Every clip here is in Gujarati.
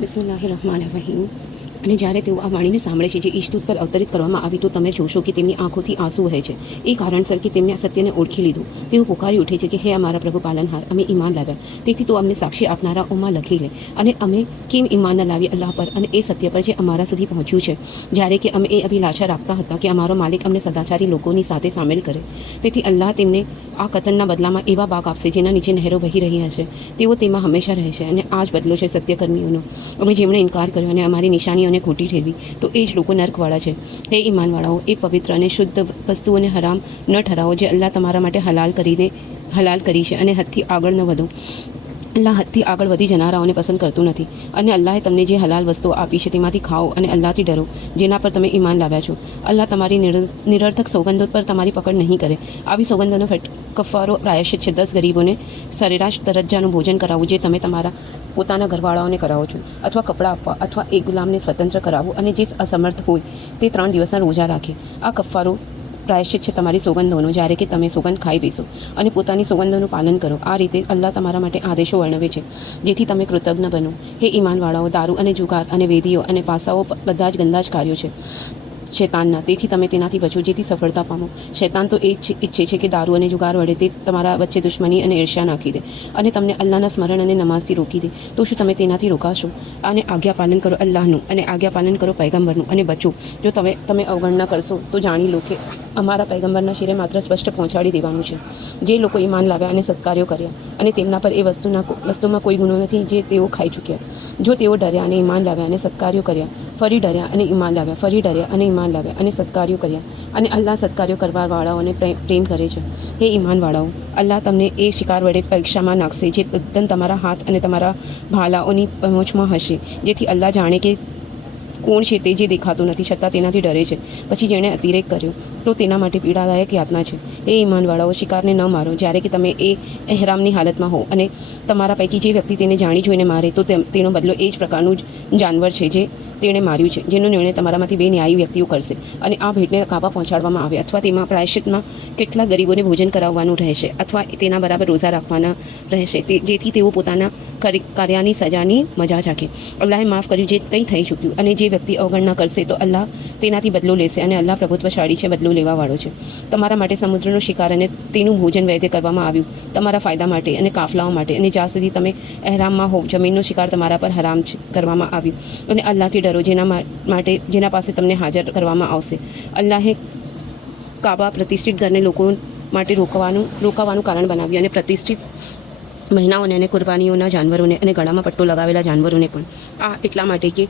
બિસ્મિલ્લાહિર્રહમાનિર્રહીમ. અને જ્યારે તેઓ આ વાણીને સાંભળે છે જે ઈશદૂત પર અવતરિત કરવામાં આવી, તો તમે જોશો કે તેમની આંખોથી આંસુ વહે છે. એ કારણસર કે તેમને આ સત્યને ઓળખી લીધું. તેઓ પુકારી ઉઠે છે કે હે અમારા પ્રભુ પાલનહાર, અમે ઈમાન લાવ્યા, તેથી તો અમને સાક્ષી આપનારાઓમાં લખી લે. અને અમે કેમ ઈમાન ન લાવીએ અલ્લાહ પર અને એ સત્ય પર જે અમારા સુધી પહોંચ્યું છે, જ્યારે કે અમે એ અભિલાષા રાખતા હતા કે અમારો માલિક અમને સદાચારી લોકોની સાથે સામેલ કરે. તેથી અલ્લાહ તેમને આ કથનના બદલામાં એવા બાગ આપશે જેના નીચે નહેરો વહી રહી હશે. તેઓ તેમાં હંમેશા રહેશે. અને આ જ બદલો છે સત્યકર્મીઓનો. અમે જેમણે ઇનકાર કર્યો અને અમારી નિશાનીઓને ખોટી ઠેરવી, તો એ જ લોકો નર્કવાળા છે. હે ઈમાનવાળાઓ, એ પવિત્ર અને શુદ્ધ વસ્તુઓને હરામ ન ઠરાવો જે અલ્લાહ તમારા માટે હલાલ કરી છે, અને હદથી આગળ ન વધો. અલ્લાહ હદથી આગળ વધી જનારાઓને પસંદ કરતું નથી. અને અલ્લાહે તમને જે હલાલ વસ્તુઓ આપી છે તેમાંથી ખાઓ અને અલ્લાહથી ડરો, જેના પર તમે ઈમાન લાવ્યા છો. અલ્લાહ તમારી નિરર્થક સોગંદો પર તમારી પકડ નહીં કરે. આવી સોગંદોનો કફારો પ્રાયશ્ચિત છે 10 ગરીબોને સરેરાશ દરજ્જાનું ભોજન કરાવવું જે તમે તમારા પોતાના ઘરવાળાઓને કરાવો છો, અથવા કપડાં આપવા, અથવા એક ગુલામને સ્વતંત્ર કરાવવું, અને જે અસમર્થ હોય તે 3 દિવસના રોજા રાખે. આ કફારો પ્રાયશ્ચિત છે તમારી સોગંદોનો જ્યારે કે તમે સોગંદ ખાઈ બેસો, અને પોતાની સોગંદોનું પાલન કરો. આ રીતે અલ્લાહ તમારા માટે આદેશો વર્ણવે છે જેથી તમે કૃતજ્ઞ બનો. હે ઈમાનવાળાઓ, દારૂ અને જુગાર અને વેદીઓ અને પાસાઓ બધા જ ગંદા જ કાર્યો છે શૈતાનના. તેથી તમે તેનાથી બચો જેથી સફળતા પામો. શૈતાન તો એ જ ઈચ્છે છે કે દારૂ અને જુગાર વડે તે તમારા વચ્ચે દુશ્મની અને ઈર્ષ્યા નાખી દે, અને તમને અલ્લાહના સ્મરણ અને નમાઝથી રોકી દે. તો શું તમે તેનાથી રોકાશો? અને આજ્ઞા પાલન કરો અલ્લાહનું, અને આજ્ઞા પાલન કરો પૈગંબરનું, અને બચો. જો તમે અવગણના કરશો તો જાણી લો કે અમારા પૈગંબરના શિરે માત્ર સ્પષ્ટ પહોંચાડી દેવાનું છે. જે લોકો ઈમાન લાવ્યા અને સત્કાર્યો કર્યા, અને તેમના પર એ વસ્તુમાં કોઈ ગુનો નથી જે તેઓ ખાઈ ચૂક્યા. જો તેઓ ડર્યા અને ઈમાન લાવ્યા અને સત્કાર્યો કર્યા, ફરી ડર્યા અને ઈમાન લાવ્યા, ફરી ડર્યા અને ઈમાન લાવ્યા, અને સત્કાર્યો કર્યા, અને અલ્લાહ સત્કાર્યો કરવાવાળાઓને પ્રેમ કરે છે. હે ઈમાનવાળાઓ, અલ્લાહ તમને એ શિકાર વડે પરીક્ષામાં નાખશે જે તદ્દન તમારા હાથ અને તમારા ભાલાઓની પહોંચમાં હશે, જેથી અલ્લાહ જાણે કે કોણ છે તે જે દેખાતું નથી છતાં તેનાથી ડરે છે. પછી જેણે અતિરેક કર્યો તો તેના માટે પીડાદાયક યાતના છે. એ ઈમાનવાળાઓ, શિકારને ન મારો જ્યારે કે તમે એ એહરામની હાલતમાં હો, અને તમારા પૈકી જે વ્યક્તિ તેને જાણી જોઈને મારે તો તેનો બદલો એ જ પ્રકારનું જાનવર છે જે તેણે માર્યું છે, જેનો નિર્ણય તમારામાંથી 2 ન્યાયી વ્યક્તિઓ કરશે. અને આ ભેટને કાપા પહોંચાડવામાં આવે, અથવા તેમાં પ્રાયશ્ચિતમાં કેટલાક ગરીબોને ભોજન કરાવવાનું રહેશે, અથવા તેના બરાબર રોઝા રાખવાના રહેશે, જેથી તેઓ પોતાના કાર્યની સજાની મજા ચાખે. અલ્લાહે માફ કર્યું જે કંઈ થઈ ચૂક્યું. અને જે વ્યક્તિ અવગણના કરશે તો અલ્લાહ તેનાથી બદલો લેશે, અને અલ્લાહ પ્રભુત્વશાળી છે, બદલો લેવાવાળો છે. તમારા માટે સમુદ્રનો શિકાર અને તેનું ભોજન વૈધ કરવામાં આવ્યું તમારા ફાયદા માટે અને કાફલાઓ માટે. અને જ્યાં સુધી તમે એહરામમાં હો, જમીનનો શિકાર તમારા પર હરામ કરવામાં આવ્યું. અને અલ્લાહથી ડરો જેના પાસે તમને હાજર કરવામાં આવશે. અલ્લાહે કાબા પ્રતિષ્ઠિત ઘરને લોકો માટે રોકાવાનું કારણ બનાવ્યું, અને પ્રતિષ્ઠિત મહિનાઓને અને કુરબાનીઓના જાનવરોને અને ગળામાં પટ્ટો લગાવેલા જાનવરોને પણ. આ એટલા માટે કે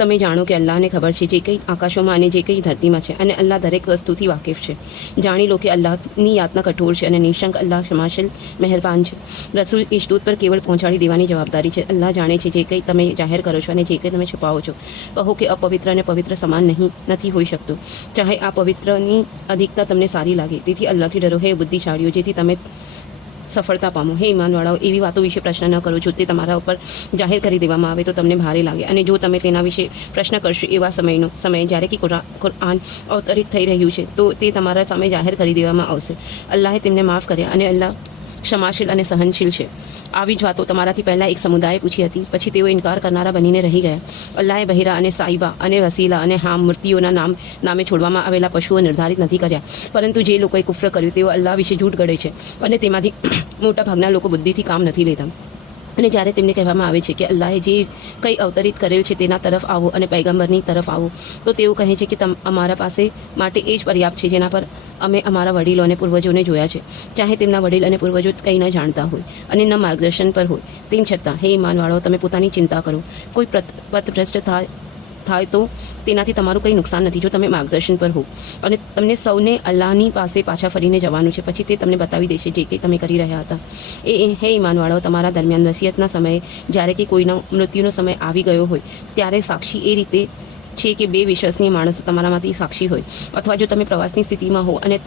તમે જાણો કે અલ્લાહને ખબર છે જે કંઈ આકાશોમાં અને જે કંઈ ધરતીમાં છે, અને અલ્લાહ દરેક વસ્તુથી વાકેફ છે. જાણી લો કે અલ્લાહની યાતના કઠોર છે, અને નિશંક અલ્લાહ ક્ષમાશીલ મહેરબાન છે. રસૂલ ઈશદૂત પર કેવળ પહોંચાડી દેવાની જવાબદારી છે. અલ્લાહ જાણે છે જે કંઈ તમે જાહેર કરો છો અને જે કંઈ તમે છુપાવો છો. કહો કે અપવિત્ર અને પવિત્ર સમાન નથી હોઈ શકતું, ચાહે આ પવિત્રની અધિકતા તમને સારી લાગે. તેથી અલ્લાહથી ડરો હે બુદ્ધિશાળીઓ, જેથી તમે સફળતા પામો. હે ઈમાનવાળાઓ, એવી વાતો વિશે પ્રશ્ન ન કરો જો તે તમારા ઉપર જાહેર કરી દેવામાં આવે તો તમને ભારે લાગે. અને જો તમે તેના વિશે પ્રશ્ન કરશો એવા સમયે જ્યારે કે કુરઆન અવતરિત થઈ રહ્યું છે, તો તે તમારા સામે જાહેર કરી દેવામાં આવશે. અલ્લાહે તેમને માફ કર્યા, અને અલ્લાહ ક્ષમાશીલ અને સહનશીલ છે. આવી જ વાતો તમારાથી પહેલાં એક સમુદાયે પૂછી હતી, પછી તેઓ ઇનકાર કરનારા બનીને રહી ગયા. અલ્લાહે બહિરા અને સાઈબા અને વસીલા અને હામ મૂર્તિઓના નામે છોડવામાં આવેલા પશુઓ નિર્ધારિત નથી કર્યા, પરંતુ જે લોકોએ કુફ્ર કર્યું તેઓ અલ્લાહ વિશે જૂઠ ગળે છે, અને તેમાંથી મોટાભાગના લોકો બુદ્ધિથી કામ નથી લેતા. અને જ્યારે તેમને કહેવામાં આવે છે કે અલ્લાહે જે કંઈ અવતરિત કરેલ છે તેના તરફ આવો અને પૈગંબરની તરફ આવો, તો તેઓ કહે છે કે અમારા પાસે માટે એ જ પર્યાપ્ત છે જેના પર અમે અમારા વડીલો અને પૂર્વજોને જોયા છે, ચાહે તેમના વડીલ અને પૂર્વજો કંઈ ન જાણતા હોય અને ન માર્ગદર્શન પર હોય. તેમ છતાં હે ઈમાનવાળાઓ, તમે પોતાની ચિંતા કરો. કોઈ પથભ્રષ્ટ થાય તો તેનાથી તમારું કંઈ નુકસાન નથી જો તમે માર્ગદર્શન પર હો. અને તમને સૌને અલ્લાહની પાસે પાછા ફરીને જવાનું છે, પછી તે તમને બતાવી દેશે જે કંઈ તમે કરી રહ્યા હતા. હે ઈમાનવાળાઓ, તમારા દરમિયાન વસિયતના સમયે જ્યારે કે કોઈનો મૃત્યુનો સમય આવી ગયો હોય, ત્યારે સાક્ષી એ રીતે છે કે 2 વિશ્વસનીય માણસો તમારામાંથી સાક્ષી હોય, અથવા જો તમે પ્રવાસની સ્થિતિમાં હો અને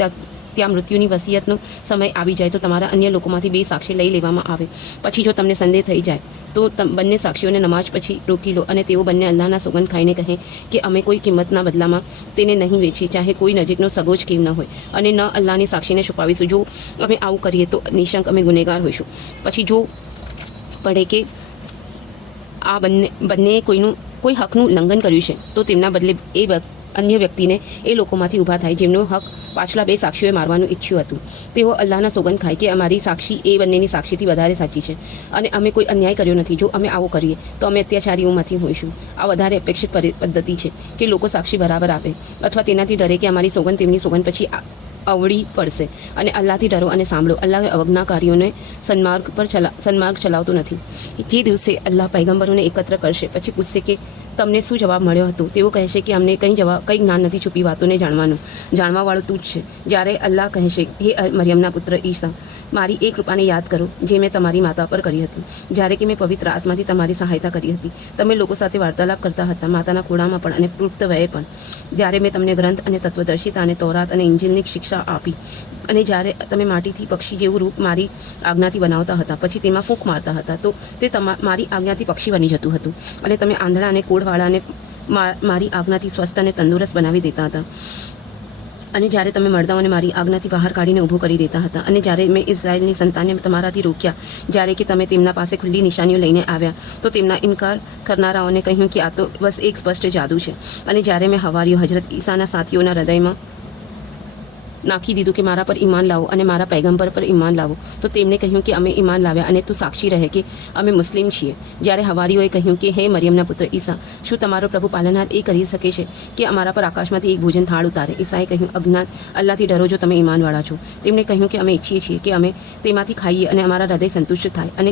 ત્યાં મૃત્યુની વસિયતનો સમય આવી જાય તો તમારા અન્ય લોકોમાંથી 2 સાક્ષી લઈ લેવામાં આવે. પછી જો તમને સંદેહ થઈ જાય તો બંને સાક્ષીઓને નમાઝ પછી રોકી લો, અને તેઓ બંને અલ્લાહના સોગંદ ખાઈને કહે કે અમે કોઈ કિંમતના બદલામાં તેને નહીં વેચી, ચાહે કોઈ નજીકનો સગો જ કેમ ન હોય, અને ન અલ્લાહની સાક્ષીને છુપાવીશું. જો અમે આવું કરીએ તો નિશંક અમે ગુનેગાર હોઈશું. પછી જો પડે કે આ બંનેએ કોઈ હકનું ઉલ્લંઘન કર્યું છે તો તેમના બદલે અન્ય વ્યક્તિને એ લોકોમાંથી ઊભા થાય જેમનો હક પાછલા 2 સાક્ષીઓએ મારવાનું ઈચ્છ્યું હતું. તેઓ અલ્લાહના સોગંદ ખાય કે અમારી સાક્ષી એ બંનેની સાક્ષીથી વધારે સાચી છે અને અમે કોઈ અન્યાય કર્યો નથી. જો અમે આવો કરીએ તો અમે અત્યાચારીઓમાંથી હોઈશું. આ વધારે અપેક્ષિત પદ્ધતિ છે કે લોકો સાક્ષી બરાબર આપે અથવા તેનાથી ડરે કે અમારી સોગંદ તેમની સોગંદ પછી અવળી પડશે. અને અલ્લાહથી ડરો અને સાંભળો, અલ્લાહ અવજ્ઞાકારીઓને સન્માર્ગ ચલાવતો નથી. જે દિવસે અલ્લાહ પૈગંબરોને એકત્ર કરશે પછી પૂછશે કે તમને શું જવાબ મળ્યો હતો? તેઓ કહેશે કે અમને કંઈ જ્ઞાન નથી છુપી વાતોને જાણવાવાળો તું જ છે. જ્યારે અલ્લાહ કહેશે, હે મરિયમના પુત્ર ઈસા, મારી એ કૃપાને યાદ કરો જે મેં તમારી માતા પર કરી હતી, જ્યારે કે મેં પવિત્ર આત્માથી તમારી સહાયતા કરી હતી. તમે લોકો સાથે વાર્તાલાપ કરતા હતા, માતાના ખોળામાં પણ અને પુખ્ત વયે પણ. જ્યારે મેં તમને ગ્રંથ અને તત્વદર્શિતા અને તૌરાત અને ઇંજીલની શિક્ષા આપી, અને જ્યારે તમે માટીથી પક્ષી જેવું રૂપ મારી આજ્ઞાથી બનાવતા હતા, પછી તેમાં ફૂંક મારતા હતા, તો તે મારી આજ્ઞાથી પક્ષી બની જતું હતું. અને તમે આંધળા અને કોઢવાળાને મારી આજ્ઞાથી સ્વસ્થ અને તંદુરસ્ત બનાવી દેતા હતા. અને જ્યારે તમે મર્દાઓને મારી આજ્ઞાથી બહાર કાઢીને ઊભું કરી દેતા હતા. અને જ્યારે મેં ઇઝરાયલની સંતાનને તમારાથી રોક્યા, જ્યારે કે તમે તેમના પાસે ખુલ્લી નિશાનીઓ લઈને આવ્યા, તો તેમના ઇનકાર કરનારાઓને કહ્યું કે આ તો બસ એક સ્પષ્ટ જાદુ છે. અને જ્યારે મેં હવારીઓ હજરત ઈસાના સાથીઓના હૃદયમાં નાખી દીધું કે મારા પર ઈમાન લાવો અને મારા પૈગંબર પર ઈમાન લાવો, તો તેમણે કહ્યું કે અમે ઈમાન લાવ્યા અને તું સાક્ષી રહે કે અમે મુસ્લિમ છીએ. જ્યારે હવારીઓએ કહ્યું કે હે મરિયમના પુત્ર ઈસા, શું તમારો પ્રભુ પાલનહાર એ કરી શકે છે કે અમારા પર આકાશમાંથી એક ભોજન થાળ ઉતારે? ઈસાએ કહ્યું, અજ્ઞાન, અલ્લાહથી ડરો જો તમે ઈમાનવાળા છો. તેમણે કહ્યું કે અમે ઈચ્છીએ છીએ કે અમે તેમાંથી ખાઈએ અને અમારા હૃદય સંતુષ્ટ થાય અને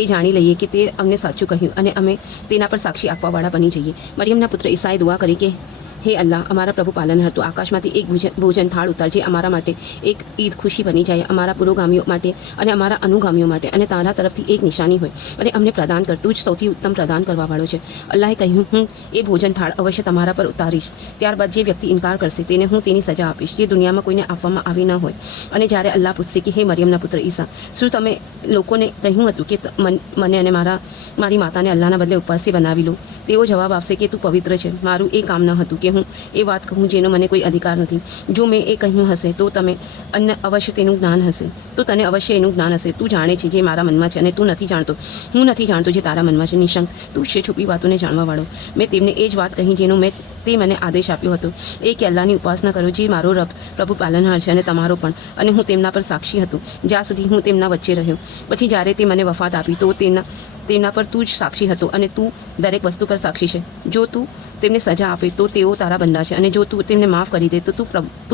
એ જાણી લઈએ કે તે અમને સાચું કહ્યું અને અમે તેના પર સાક્ષી આપવાવાળા બની જઈએ. મરિયમના પુત્ર ઈસાએ દુઆ કરી કે હે અલ્લાહ, અમારા પ્રભુ પાલનહાર, તો આકાશમાંથી એક ભોજન થાળ ઉતારજે. અમારા માટે એક ઈદ ખુશી બની જાય, અમારા પુરોગામીઓ માટે અને અમારા અનુગામીઓ માટે, અને તારા તરફથી એક નિશાની હોય અને અમને પ્રદાન કર. તું જ સૌથી ઉત્તમ પ્રદાન કરવાવાળો છે. અલ્લાહે કહ્યું, હું એ ભોજન થાળ અવશ્ય તમારા પર ઉતારીશ. ત્યારબાદ જે વ્યક્તિ ઇનકાર કરશે તેને હું તેની સજા આપીશ જે દુનિયામાં કોઈને આપવામાં આવી ન હોય. અને જ્યારે અલ્લાહ પૂછશે કે હે મરિયમના પુત્ર ઈસા, શું તમે લોકોને કહ્યું હતું કે મને અને મારી માતાને અલ્લાહના બદલે ઉપાસ્ય બનાવી લો? તેઓ જવાબ આપશે કે તું પવિત્ર છે. મારું એ કામ ન હતું કે હું એ વાત કહું જેનો મને કોઈ અધિકાર નથી. જો મેં એ કહ્યું હશે તો તને અવશ્ય તેનું જ્ઞાન હશે. તો તને અવશ્ય એનું જ્ઞાન હશે. તું જાણે છે જે મારા મનમાં છે અને તું નથી જાણતો. હું નથી જાણતો જે તારા મનમાં છે. નિશંક, તું છે છુપી વાતોને જાણવાવાળો. મેં તેમને એ જ વાત કહી જેનો તે મને આદેશ આપ્યો હતો, એ કે અલ્લાહની ઉપાસના કરો જે મારો પ્રભુ પાલનહાર છે અને તમારો પણ. અને હું તેમના પર સાક્ષી હતો જ્યાં સુધી હું તેમના વચ્ચે રહ્યો. પછી જ્યારે તે મને વફાત આપી તો તેમના પર તું જ સાક્ષી હતો અને તું દરેક વસ્તુ પર સાક્ષી છે. જો તું તેમને સજા આપે તો તેઓ તારા બંદા છે, અને જો તું તેમને માફ કરી દે તો તું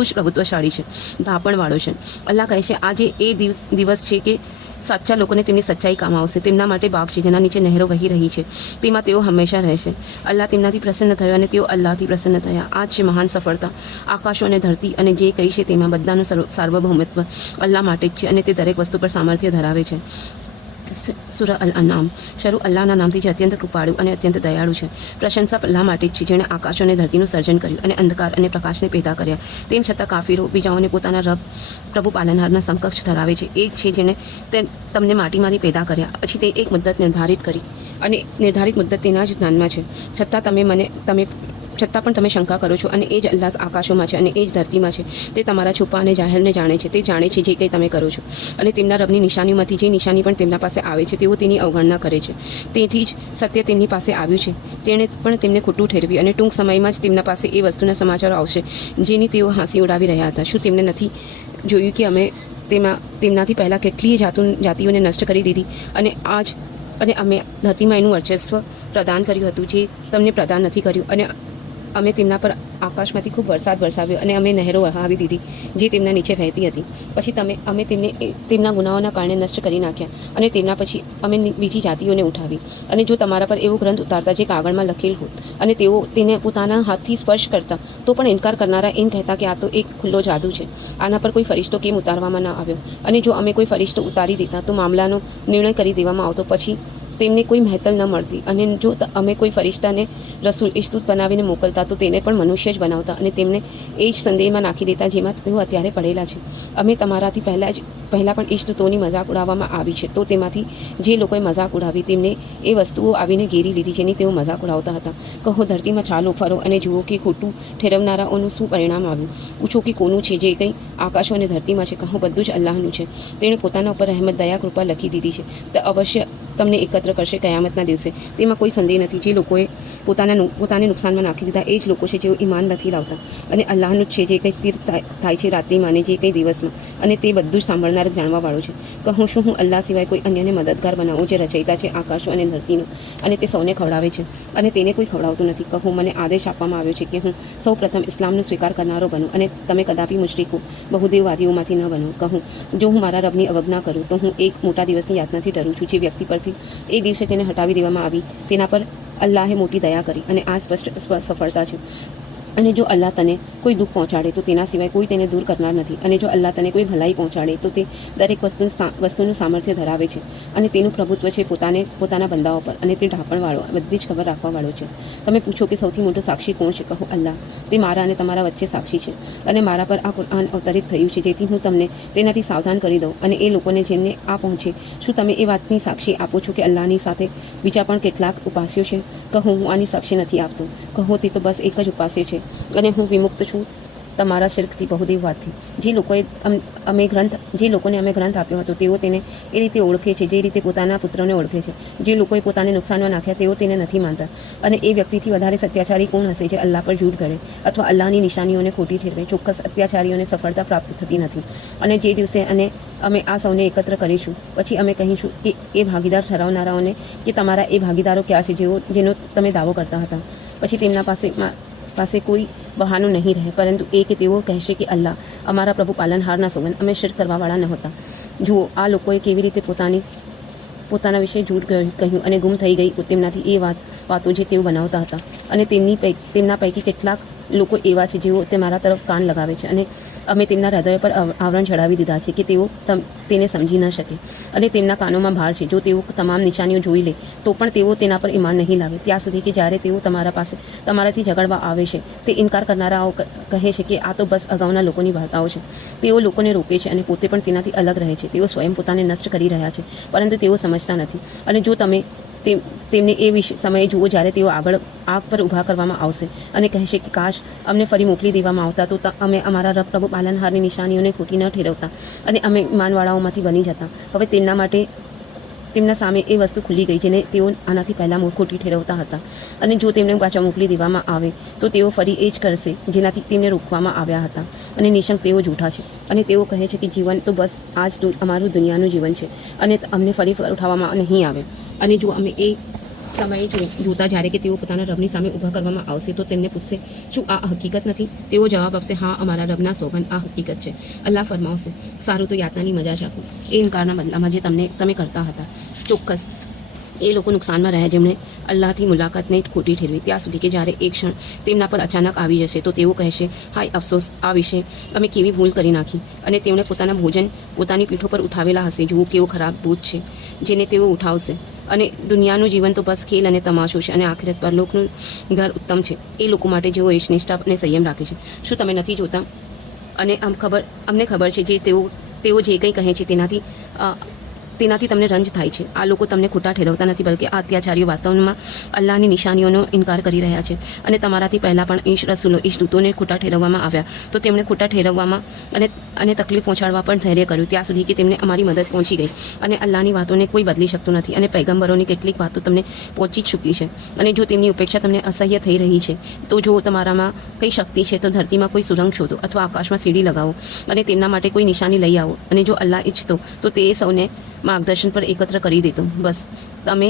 જ પ્રભુત્વશાળી છે, ધાપણવાળો છે. અલ્લાહ કહે છે, આજે એ દિવસ છે કે સાચા લોકોને તેમની સચ્ચાઈ કામ આવશે. તેમના માટે બાગ છે જેના નીચે નહેરો વહી રહી છે, તેમાં તેઓ હંમેશા રહેશે. અલ્લાહ તેમનાથી પ્રસન્ન થયો અને તેઓ અલ્લાહથી પ્રસન્ન થયા. આ જ છે મહાન સફળતા. આકાશો અને ધરતી અને જે કંઈ છે તેમાં બધાનું સાર્વભૌમત્વ અલ્લાહ માટે જ છે અને તે દરેક વસ્તુ પર સામર્થ્ય ધરાવે છે. સૂરા અલ-અનામ. શરૂ અલ્લાહના નામથી જે અત્યંત કૃપાળુ અને અત્યંત દયાળુ છે. પ્રશંસા અલ્લાહ માટે જ છે જેણે આકાશો અને ધરતીનું સર્જન કર્યું અને અંધકાર અને પ્રકાશને પેદા કર્યા. તેમ છતાં કાફીરો બીજાઓને પોતાના પ્રભુ પાલનહારના સમકક્ષ ધરાવે છે. એ જ છે જેણે તમને માટીમાંથી પેદા કર્યા, પછી તે એક મુદ્દત નિર્ધારિત કરી અને નિર્ધારિત મુદ્દત તેના જ જ્ઞાનમાં છે. છતાં પણ તમે શંકા કરો છો. અને એ જ અલ્લાહ આકાશોમાં છે અને એ જ ધરતીમાં છે. તે તમારા છુપા અને જાહેરને જાણે છે. તે જાણે છે જે કંઈ તમે કરો છો. અને તેમના રબની નિશાનીઓમાંથી જે નિશાની પણ તેમના પાસે આવે છે તેઓ તેની અવગણના કરે છે. તેથી જ સત્ય તેમની પાસે આવ્યું છે. તેણે પણ તેમને ખોટું ઠેરવી અને ટૂંક સમયમાં જ તેમના પાસે એ વસ્તુના સમાચારો આવશે જેની તેઓ હાંસી ઉડાવી રહ્યા હતા. શું તેમને નથી જોયું કે અમે તેમનાથી પહેલાં કેટલીય જાતિઓને નષ્ટ કરી દીધી અને અમે ધરતીમાં એનું વર્ચસ્વ પ્રદાન કર્યું હતું જે તમને પ્રદાન નથી કર્યું. અને અમે તેમના પર આકાશમાંથી ખૂબ વરસાદ વરસાવ્યો અને અમે નહેરો વહાવી દીધી જે તેમના નીચે વહેતી હતી. પછી અમે તેમને તેમના ગુનાઓના કારણે નષ્ટ કરી નાખ્યા અને તેમના પછી અમે બીજી જાતિઓને ઉઠાવી. અને જો તમારા પર એવો ગ્રંથ ઉતારતા જે કાગળમાં લખેલ હોત અને તેઓ તેને પોતાના હાથથી સ્પર્શ કરતા તો પણ ઇનકાર કરનારા એમ કહેતા કે આ તો એક ખુલ્લો જાદુ છે, આના પર કોઈ ફરિશ્તો કેમ ઉતારવામાં ન આવ્યો? અને જો અમે કોઈ ફરિશ્તો ઉતારી દેતા તો મામલાનો નિર્ણય કરી દેવામાં આવતો, પછી તેમને કોઈ મહેતલ ન મળતી. અને જો અમે કોઈ ફરિશ્તાને રસૂલ ઇશ્તુત બનાવીને મોકલતા તો તેને પણ મનુષ્ય જ બનાવતા અને તેમને એ જ સંદેહમાં નાખી દેતા જેમાં તેઓ અત્યારે પડેલા છે. અમે તમારાથી પહેલાં પણ ઇશ્તુતોની મજાક ઉડાવવામાં આવી છે, તો તેમાંથી જે લોકોએ મજાક ઉડાવી તેમને એ વસ્તુઓ આવીને ઘેરી લીધી જેની તેઓ મજાક ઉડાવતા હતા. કહો, ધરતીમાં ચાલો, ફરો અને જુઓ કે ખોટું ઠેરવનારાઓનું શું પરિણામ આવ્યું. પૂછો કે કોનું છે જે કંઈ આકાશો અને ધરતીમાં છે. કહો, બધું જ અલ્લાહનું છે. તેણે પોતાના ઉપર રહેમત, દયા, કૃપા લખી દીધી છે. તે અવશ્ય તમને એકત્ર કરશે કયામતના દિવસે. તેમાં કોઈ સંદેહ નથી. જે લોકોએ પોતાને નુકસાનમાં નાખી દીધા એ જ લોકો છે જેઓ ઈમાન નથી લાવતા. અને અલ્લાહનું જ છે જે કંઈ સ્થિર થાય છે રાત્રિમાં અને જે કંઈ દિવસમાં, અને તે બધું જ સાંભળનાર જાણવાવાળું છે. કહું શું હું અલ્લાહ સિવાય કોઈ અન્યને મદદગાર બનાવું જે રચયિતા છે આકાશો અને ધરતીનો, અને તે સૌને ખવડાવે છે અને તેને કોઈ ખવડાવતું નથી? કહું મને આદેશ આપવામાં આવ્યો છે કે હું સૌ પ્રથમ ઇસ્લામનો સ્વીકાર કરનારો બનું અને તમે કદાપી મુશ્રિકો બહુદેવવાદીઓમાંથી ન બનો. કહું જો હું મારા રબની અવજ્ઞા કરું તો હું એક મોટા દિવસની યાતનાથી ડરું છું. જે વ્યક્તિ પરથી એ દિવસે તેને હટાવી દેવામાં આવી તેના પર અલ્લાહે મોટી દયા કરી, અને આ સ્પષ્ટ સફળતા છે. અને જો અલ્લાહ તને કોઈ દુઃખ પહોંચાડે તો તેના સિવાય કોઈ તેને દૂર કરનાર નથી. અને જો અલ્લાહ તને કોઈ ભલાઈ પહોંચાડે તો તે દરેક વસ્તુનું સામર્થ્ય ધરાવે છે, અને તેનું પ્રભુત્વ છે પોતાના બંદાઓ પર, અને તે ઢાંપણવાળો બધી જ ખબર રાખવાવાળો છે. તમે પૂછો કે સૌથી મોટો સાક્ષી કોણ છે? કહો અલ્લાહ. તે મારા અને તમારા વચ્ચે સાક્ષી છે, અને મારા પર આ કુરઆન અવતરિત થયું છે જેથી હું તમને તેનાથી સાવધાન કરી દઉં અને એ લોકોને જેમને આ પહોંચે. શું તમે એ વાતની સાક્ષી આપો છો કે અલ્લાહની સાથે બીજા પણ કેટલાક ઉપાસ્યો છે? કહો હું આની સાક્ષી નથી આપતો. કહો તે તો બસ એક જ ઉપાસ્ય છે, અને હું વિમુક્ત છું તમારા શિરકથી બહુદેવવાદથી. જે લોકોને અમે ગ્રંથ આપ્યો હતો તેઓ તેને એ રીતે ઓળખે છે જે રીતે પોતાના પુત્રને ઓળખે છે. જે લોકોએ પોતાને નુકસાનમાં નાખ્યા તેઓ તેને નથી માનતા. અને એ વ્યક્તિથી વધારે સત્યાચારી કોણ હશે જે અલ્લાહ પર જૂઠ કરે અથવા અલ્લાહની નિશાનીઓને ખોટી ઠેરવે? ચોક્કસ અત્યાચારીઓને સફળતા પ્રાપ્ત થતી નથી. અને જે દિવસે અમે આ સૌને એકત્ર કરીશું પછી અમે કહીશું કે એ ભાગીદાર ઠરાવનારાઓને કે તમારા એ ભાગીદારો ક્યાં છે જેનો તમે દાવો કરતા હતા. પછી તેમના પાસે કોઈ બહાનું નહીં રહે પરંતુ એ કે તેઓ કહેશે કે અલ્લાહ અમારા પ્રભુ પાલનહારના સોગંદ અમે શિરક કરવાવાળા નહોતા. જુઓ આ લોકોએ કેવી રીતે પોતાના વિશે જૂઠ કહ્યું અને ગુમ થઈ ગઈ તેમનાથી એ વાતો જે તેઓ બનાવતા હતા. અને તેમના પૈકી કેટલાક લોકો એવા છે જેઓ મારા તરફ કાન લગાવે છે, અને અમે તેમના હૃદય પર આવરણ ચડાવી દીધા છે કે તેઓ તેને સમજી ન શકે, અને તેમના કાનોમાં ભાર છે. જો તેઓ તમામ નિશાનીઓ જોઈ લે તો પણ તેઓ તેના પર ઈમાન નહીં લાવે ત્યાં સુધી કે જ્યારે તેઓ તમારાથી ઝઘડવા આવે છે. તે ઇનકાર કરનારાઓ કહે છે કે આ તો બસ અગાઉના લોકોની વાર્તાઓ છે. તેઓ લોકોને રોકે છે અને પોતે પણ તેનાથી અલગ રહે છે. તેઓ સ્વયં પોતાને નષ્ટ કરી રહ્યા છે પરંતુ તેઓ સમજતા નથી. અને જો તમે તેમને એ સમયે જુઓ જ્યારે તેઓ આગળ આગ પર ઊભા કરવામાં આવશે અને કહેશે કે કાશ અમને ફરી મોકલી દેવામાં આવતા તો અમે અમારા રબ પ્રભુ પાલનહારની નિશાનીઓને ખોટી ન ઠેરવતા અને અમે ઈમાનવાળાઓમાંથી બની જતા. હવે તેમના સામે એ વસ્તુ ખુલી ગઈ જેને તેઓ આનાથી પહેલાં ખોટી ઠેરવતા હતા. અને જો તેમને પાછા મોકલી દેવામાં આવે તો તેઓ ફરી એ જ કરશે જેનાથી તેમને રોકવામાં આવ્યા હતા. અને નિશંક તેઓ જૂઠા છે, અને તેઓ કહે છે કે જીવન તો બસ આ જ અમારું દુનિયાનું જીવન છે અને અમને ફરી ઉઠાવવામાં નહીં આવે. અને જો અમે એ સમયે જોતા જ્યારે કે તેઓ પોતાના રબની સામે ઊભા કરવામાં આવશે તો તેમને પૂછશે શું આ હકીકત નથી? તેઓ જવાબ આપશે હા અમારા રબના સોગંદ આ હકીકત છે. અલ્લાહ ફરમાવશે સારું તો યાતનાની મજા ચાખો એ ઇનકારના બદલામાં જે તમે કરતા હતા. ચોક્કસ એ લોકો નુકસાનમાં રહ્યા જેમણે અલ્લાહથી મુલાકાતને ખોટી ઠેરવી ત્યાં સુધી કે જ્યારે એક ક્ષણ તેમના પર અચાનક આવી જશે તો તેઓ કહેશે હાય અફસોસ આ વિશે અમે કેવી ભૂલ કરી નાખી. અને તેમણે પોતાના ભોજન પોતાની પીઠો પર ઉઠાવેલા હશે. જુઓ કેવો ખરાબ ભૂત છે જેને તેઓ ઉઠાવશે. અને દુનિયાનું જીવન તો બસ ખેલ અને તમાશો છે, અને આખિરત પર લોકનું ઘર ઉત્તમ છે એ લોકો માટે જેઓ નિષ્ઠા અને સંયમ રાખે છે. શું તમે નથી જોતા? અને અમને ખબર છે જે તેઓ જે કંઈ કહે છે તેનાથી તમને રંજ થાય છે. આ લોકો તમને ખોટા ઠેરવતા નથી બલકે આ અત્યાચારીઓ વાસ્તવમાં અલ્લાહની નિશાનીઓનો ઇનકાર કરી રહ્યા છે. અને તમારાથી પહેલાં પણ ઈશ રસૂલો ઈશ દૂતોને ખોટા ઠેરવવામાં આવ્યા તો તેમણે ખોટા ઠેરવવામાં અને તકલીફ પહોંચાડવા પર ધૈર્ય કર્યું ત્યાં સુધી કે તેમને અમારી મદદ પહોંચી ગઈ. અને અલ્લાહની વાતોને કોઈ બદલી શકતું નથી, અને પૈગંબરોની કેટલીક વાતો તમને પહોંચી જ ચૂકી છે. અને જો તેમની ઉપેક્ષા તમને અસહ્ય થઈ રહી છે તો જો તમારામાં કંઈ શક્તિ છે તો ધરતીમાં કોઈ સુરંગ શોધો અથવા આકાશમાં સીડી લગાવો અને તેમના માટે કોઈ નિશાની લઈ આવો. અને જો અલ્લાહ ઈચ્છતો તો તે સૌને માર્ગદર્શન પર એકત્ર કરી દેતો. બસ તમે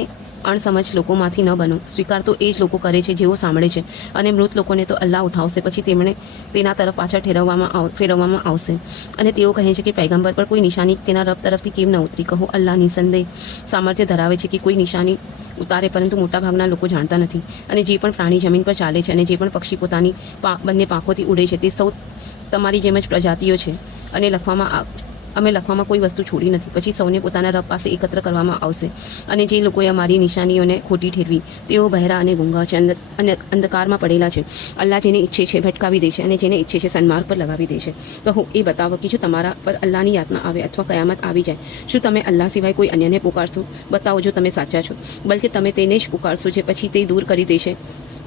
અણસમજ લોકોમાંથી ન બનો. સ્વીકાર તો એ જ લોકો કરે છે જેઓ સાંભળે છે, અને મૃત લોકોને તો અલ્લાહ ઉઠાવશે પછી તેમણે તેના તરફ પાછળ ફેરવવામાં આવશે. અને તેઓ કહે છે કે પૈગંબર પર કોઈ નિશાની તેના રબ તરફથી કેમ ન ઉતરી? કહો અલ્લાહ નિસંદેહ સામર્થ્ય ધરાવે છે કે કોઈ નિશાની ઉતારે, પરંતુ મોટાભાગના લોકો જાણતા નથી. અને જે પણ પ્રાણી જમીન પર ચાલે છે અને જે પણ પક્ષી પોતાની બંને પાંખોથી ઉડે છે તે સૌ તમારી જેમ જ પ્રજાતિઓ છે. અને અમે લખવામાં કોઈ વસ્તુ છોડી નથી. પછી સૌને પોતાના રબ પાસે એકત્ર કરવામાં આવશે. અને જે લોકોએ અમારી નિશાનીઓને ખોટી ઠેરવી તેઓ બહેરા અને ગુંગા છે અને અંધકારમાં પડેલા છે. અલ્લાહ જેને ઈચ્છે છે ભટકાવી દે છે અને જેને ઈચ્છે છે સન્માર્ગ પર લગાવી દે છે. કહો એ બતાવો કે જો તમારા પર અલ્લાહની યાતના આવે અથવા કયામત આવી જાય શું તમે અલ્લાહ સિવાય કોઈ અન્યને પુકારશો? બતાવો જો તમે સાચા છો. બલકે તમે તેને જ પુકારશો જે પછી તે દૂર કરી દેશે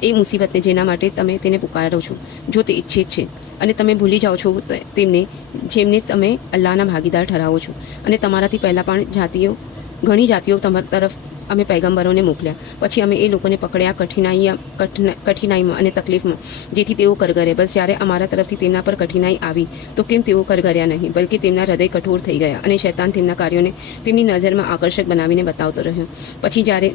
એ મુસીબતને જેના માટે તમે તેને પુકારો છો જો તે ઈચ્છે છે. અને તમે ભૂલી જાઓ છો જેમને તમે અલ્લાહના ભાગીદાર ઠરાવો છો. અને તમારાથી પહેલાં પણ ઘણી જાતિઓ તમારી તરફ અમે પૈગંબરોને મોકલ્યા, પછી અમે એ લોકોને પકડ્યા કઠિનાઈમાં અને તકલીફમાં, જેથી તેઓ કરગર્યા. બસ જ્યારે અમારા તરફથી તેમના પર કઠિનાઈ આવી તો કેમ તેઓ કરગર્યા નહીં, બલ્કિ તેમના હૃદય કઠોર થઈ ગયા અને શૈતાન તેમના કાર્યોને તેમની નજરમાં આકર્ષક બનાવીને બતાવતો રહ્યો. પછી જ્યારે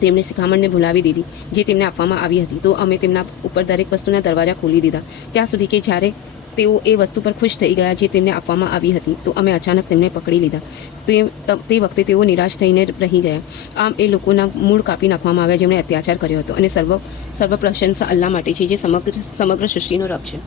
તેમણે શિખામણને ભૂલાવી દીધી જે તેમને આપવામાં આવી હતી, તો અમે તેમના ઉપર દરેક વસ્તુના દરવાજા ખોલી દીધા, ત્યાં સુધી કે જ્યારે તેઓ એ વસ્તુ પર ખુશ થઈ ગયા જે તેમને આપવામાં આવી હતી, તો અમે અચાનક તેમને પકડી લીધા. તે વખતે તેઓ નિરાશ થઈને રહી ગયા. આમ એ લોકોના મૂળ કાપી નાખવામાં આવ્યા જેમણે અત્યાચાર કર્યો હતો. અને સર્વ પ્રશંસા અલ્લાહ માટે છે જે સમગ્ર સૃષ્ટિનો રબ છે.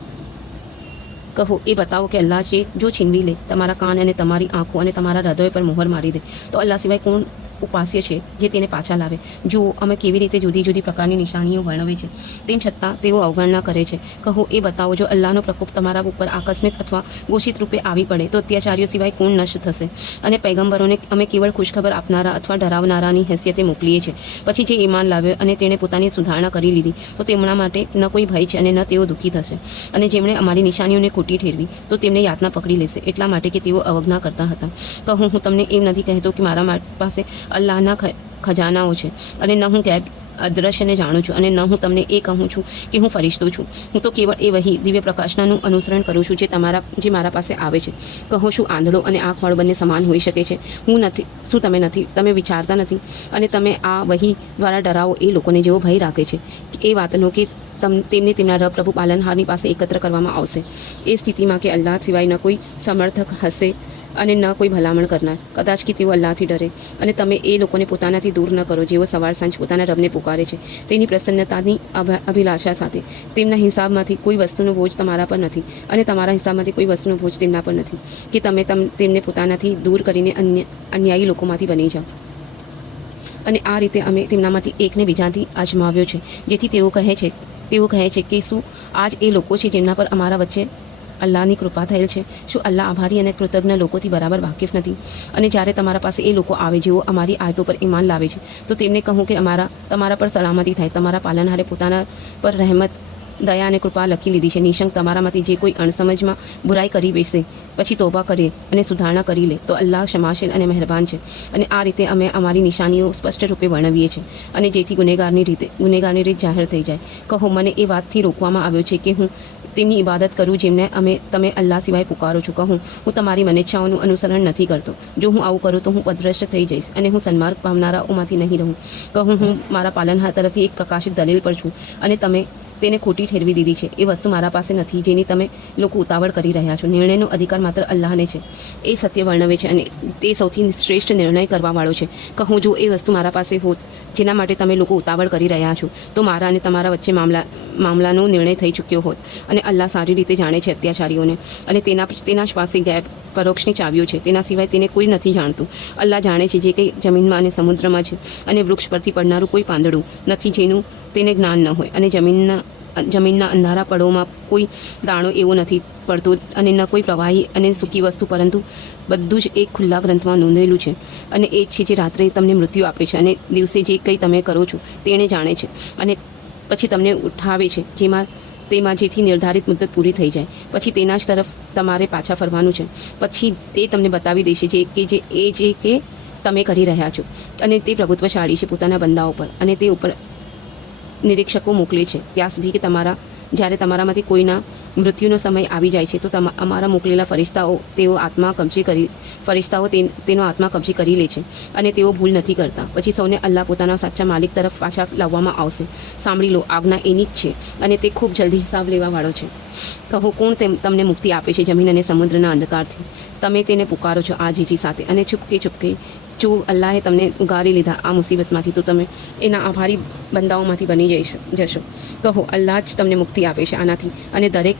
કહો, એ બતાવો કે અલ્લાહ છે જો છીનવી લે તમારા કાન અને તમારી આંખો અને તમારા હૃદય પર મોહર મારી દે, તો અલ્લાહ સિવાય કોણ ઉપાસ્ય છે જે તેને પાછા લાવે? જુઓ અમે કેવી રીતે જુદી જુદી પ્રકારની નિશાનીઓ વર્ણવે છે, તેમ છતાં તેઓ અવગણના કરે છે. કહો, એ બતાવો જો અલ્લાહનો પ્રકોપ તમારા ઉપર આકસ્મિક અથવા ઘોષિત રૂપે આવી પડે તો અત્યાચારીઓ સિવાય કોણ નષ્ટ થશે? અને પૈગંબરોને અમે કેવળ ખુશખબર આપનારા અથવા ડરાવનારાની હેસિયતે મોકલીએ છીએ. પછી જે ઈમાન લાવ્યો અને તેણે પોતાની સુધારણા કરી લીધી, તો તેમના માટે ન કોઈ ભય છે અને ન તેઓ દુઃખી થશે. અને જેમણે અમારી નિશાનીઓને ખોટી ઠેરવી, તો તેમને યાતના પકડી લેશે, એટલા માટે કે તેઓ અવજ્ઞા કરતા હતા. કહું, હું તમને એમ નથી કહેતો કે મારા પાસે અલ્લાહના ખજાનાઓ છે, અને ન હું ગેબ અદ્રશ્યને જાણું છું, અને ન હું તમને એ કહું છું કે હું ફરિશ્તો છું. હું તો કેવળ એ વહી દિવ્ય પ્રકાશનાનું અનુસરણ કરું છું જે મારા પાસે આવે છે. કહો, શું આંધળો અને આંખવાળો બંને સમાન હોઈ શકે છે? હું નથી. શું તમે નથી? તમે વિચારતા નથી? અને તમે આ વહી દ્વારા ડરાવો એ લોકોને જેઓ ભય રાખે છે એ વાતનો કે તેમને તેમના રબ પ્રભુ પાલનહારની પાસે એકત્ર કરવામાં આવશે, એ સ્થિતિમાં કે અલ્લાહ સિવાય ન કોઈ સમર્થક હશે અને ન કોઈ ભલામણ કરનાર. કદાચ કે તેઓ અલ્લાહથી ડરે, અને તમે એ લોકોને પોતાનાથી દૂર ન કરો જેઓ સવાર સાંજ પોતાના રબને પુકારે છે તેની પ્રસન્નતાની અભિલાષા સાથે. તેમના હિસાબમાંથી કોઈ વસ્તુનો બોજ તમારા પર નથી, અને તમારા હિસાબમાંથી કોઈ વસ્તુનો બોજ તેમના પર નથી કે તમે તેમને પોતાનાથી દૂર કરીને અન્યાયી લોકોમાંથી બની જાઓ. અને આ રીતે અમે તેમનામાંથી એકને બીજાથી અજમાવ્યો છે, જેથી તેઓ કહે છે કે શું આજ એ લોકો છે જેમના પર અમારા વચ્ચે અલ્લાહની કૃપા થયેલ છે? શું અલ્લાહ આભારી અને કૃતજ્ઞ લોકોથી બરાબર વાકેફ નથી? અને જ્યારે તમારા પાસે એ લોકો આવે જેઓ અમારી આયતો પર ઈમાન લાવે છે, તો તેમને કહું કે તમારા પર સલામતી થાય. તમારા પાલનહારે પોતાના પર રહેમત, દયા અને કૃપા લખી લીધી છે. નિશંક તમારામાંથી જે કોઈ અણસમજમાં બુરાઈ કરી બેસે, પછી તોબા કરે અને સુધારણા કરી લે, તો અલ્લાહ ક્ષમાશીલ અને મહેરબાન છે. અને આ રીતે અમે અમારી નિશાનીઓ સ્પષ્ટ રૂપે વર્ણવીએ છીએ, અને જેથી ગુનેગારની રીત જાહેર થઈ જાય. કહો, મને એ વાતથી રોકવામાં આવ્યો છે કે હું તેમની ઇબાદત કરું જેમને તમે અલ્લાહ સિવાય પુકારો છો. કહું, હું તમારી મનેચ્છાઓનું અનુસરણ નથી કરતો. જો હું આવું કરું તો હું પદભ્રષ્ટ થઈ જઈશ અને હું સન્માર્ગ પામનારાઓમાંથી નહીં રહું. કહું, હું મારા પાલનહાર તરફથી એક પ્રકાશિત દલીલ પર છું, અને તમે તેને ખોટી ઠેરવી દીધી છે. એ વસ્તુ મારા પાસે નથી જેની તમે લોકો ઉતાવળ કરી રહ્યા છો. નિર્ણયનો અધિકાર માત્ર અલ્લાહને છે. એ સત્ય વર્ણવે છે અને તે સૌથી શ્રેષ્ઠ નિર્ણય કરવાવાળો છે. કહું, જો એ વસ્તુ મારા પાસે હોત જેના માટે તમે લોકો ઉતાવળ કરી રહ્યા છો, તો મારા અને તમારા વચ્ચે મામલાનો નિર્ણય થઈ ચૂક્યો હોત. અને અલ્લાહ સારી રીતે જાણે છે અત્યાચારીઓને, અને તેના પાસે ગેબ પરોક્ષની ચાવીઓ છે. તેના સિવાય તેને કોઈ નથી જાણતું. અલ્લાહ જાણે છે જે કંઈ જમીનમાં અને સમુદ્રમાં છે, અને વૃક્ષ પરથી પડનારું કોઈ પાંદડું નથી જેનું તેને જ્ઞાન ન હોય, અને જમીનના અંધારા પડોમાં કોઈ દાણો એવો નથી પડતો, અને ન કોઈ પ્રવાહી અને સૂકી વસ્તુ, પરંતુ બધું જ એક ખુલ્લા ગ્રંથમાં નોંધેલું છે. અને એ જ છે જે રાત્રે તમને મૃત્યુ આપે છે, અને દિવસે જે કંઈ તમે કરો છો તેણે જાણે છે, અને પછી તમને ઉઠાવે છે તેમાં જેથી નિર્ધારિત મુદ્દત પૂરી થઈ જાય. પછી તેના જ તરફ તમારે પાછા ફરવાનું છે. પછી તે તમને બતાવી દેશે કે તમે કરી રહ્યા છો. અને તે પ્રભુત્વશાળી છે પોતાના બંદાઓ પર, અને તે ઉપર નિરીક્ષકો મોકલે છે ત્યાં સુધી કે જ્યારે તમારામાંથી કોઈના મૃત્યુનો સમય આવી જાય છે, તો અમારા મોકલેલા ફરિશ્તાઓ તેનો આત્મા કબજે કરી લે છે, અને તેઓ ભૂલ નથી કરતા. પછી સૌને અલ્લાહ પોતાના સાચા માલિક તરફ પાછા લાવવામાં આવશે. સાંભળી લો, આજ્ઞા એની જ છે, અને તે ખૂબ જલ્દી હિસાબ લેવાવાળો છે. કહો, કોણ તમને મુક્તિ આપે છે જમીન અને સમુદ્રના અંધકારથી? તમે તેને પુકારો છો આજીજી સાથે, અને ચૂપકે જો અલ્લાહે તમને ઉગારી લીધા આ મુસીબતમાંથી, તો તમે એના આભારી બંદાઓમાંથી બની જશો. કહો, અલ્લાહ જ તમને મુક્તિ આપે છે આનાથી અને દરેક